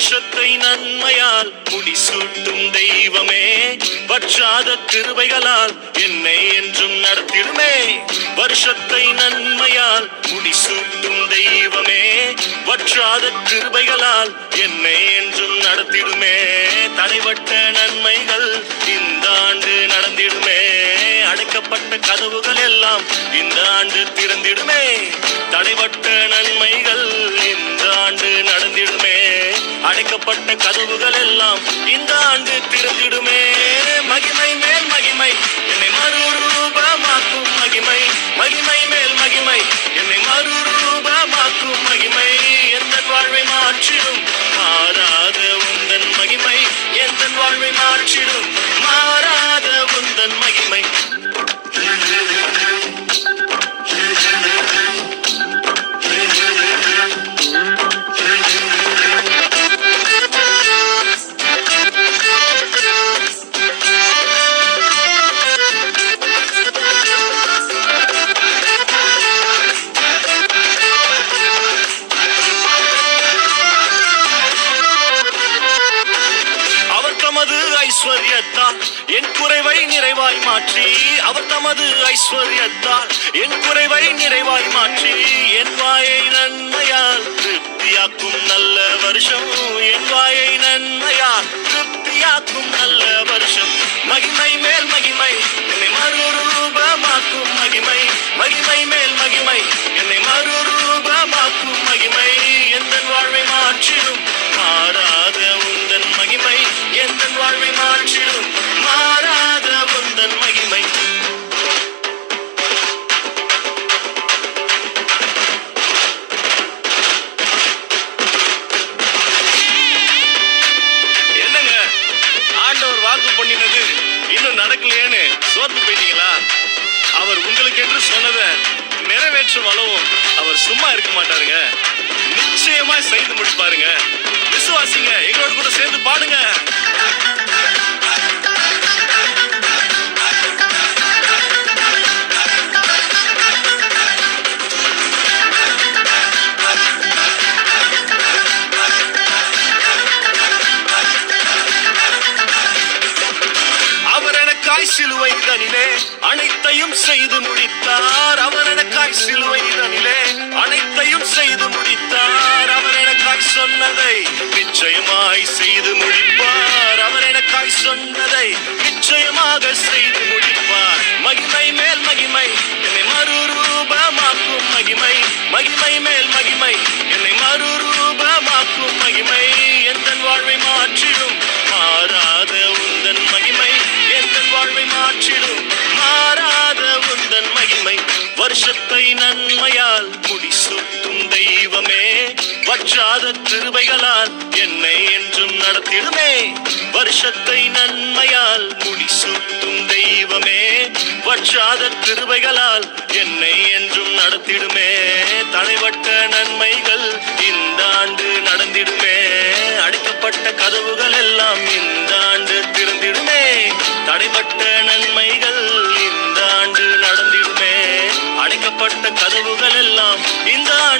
வருஷத்தை நன்மையால் முடிசூட்டும் தெய்வமே. வற்றாத கிருபைகளால் என்னை என்றும் நடத்திடுமே. வருஷத்தை நன்மையால் முடிசூட்டும் தெய்வமே. வற்றாத கிருபைகளால் என்னை என்றும் நடத்திடுமே. தடைபட்ட நன்மைகள் இந்த ஆண்டு நடந்திடுமே. அடைக்கப்பட்ட கதவுகள் எல்லாம் இந்த ஆண்டு திறந்திடுமே. தடைபட்ட நன்மைகள் அடைக்கப்பட்ட கதவுகள் எல்லாம் இந்த ஆண்டு திறந்திடுமே. மகிமை மேல் மகிமை என்னை மறுரூபமாக்கும் மகிமை. மகிமை மேல் மகிமை என்னை மறுரூபமாக்கும் மகிமை. எந்த வாழ்வை மாற்றிடும் மாறாத உந்தன் மகிமை. எந்த வாழ்வை மாற்றிடும் மாறாத உந்தன் மகிமை. ஐஸ்வர்யத்தால் என் குறைவை நிறைவாய் மாற்றி அவர் தமது ஐஸ்வர்யத்தால் என் குறைவை நிறைவாய் மாற்றி என் வாய் நடக்கலையேன்னு சோர்ந்து போயிட்டீங்களா? அவர் உங்களுக்கு என்று சொன்னதை நிறைவேற்றும் அளவும் அவர் சும்மா இருக்க மாட்டாருங்க. நிச்சயமா செய்து முடிப்பாருங்க. விசுவாசிங்க எங்களோட கூட சேர்ந்து பாடுங்க. அவர் சிலுவை தனிலே அனைத்தையும் செய்து முடித்தார் அவர் எனக்காய் சிலுவை தனிலே அனைத்தையும் செய்து முடித்தார் அவர் எனக்காய் சொன்னதை. நிச்சயமாய் செய்து முடிப்பார் அவர் எனக்காய் சொன்னதை. நிச்சயமாக செய்து முடிப்பார். மகிமை மேல் மகிமை. வற்றாத திருவைகளால் என்னை என்றும் நடத்திடுமே. வருஷத்தை நன்மையால் முடிசூட்டும் தெய்வமே. வற்றாத திருவைகளால் என்னை என்றும் நடத்திடுமே. தலைவட்ட நன்மைகள் இந்த ஆண்டு நடந்திடுமே. அடைக்கப்பட்ட கதவுகள் எல்லாம் இந்த ஆண்டு திறந்திடுமே. தடைப்பட்ட நன்மைகள் இந்த ஆண்டு நடந்திடுமே. அடைக்கப்பட்ட கதவுகள் எல்லாம் இந்த ஆண்டு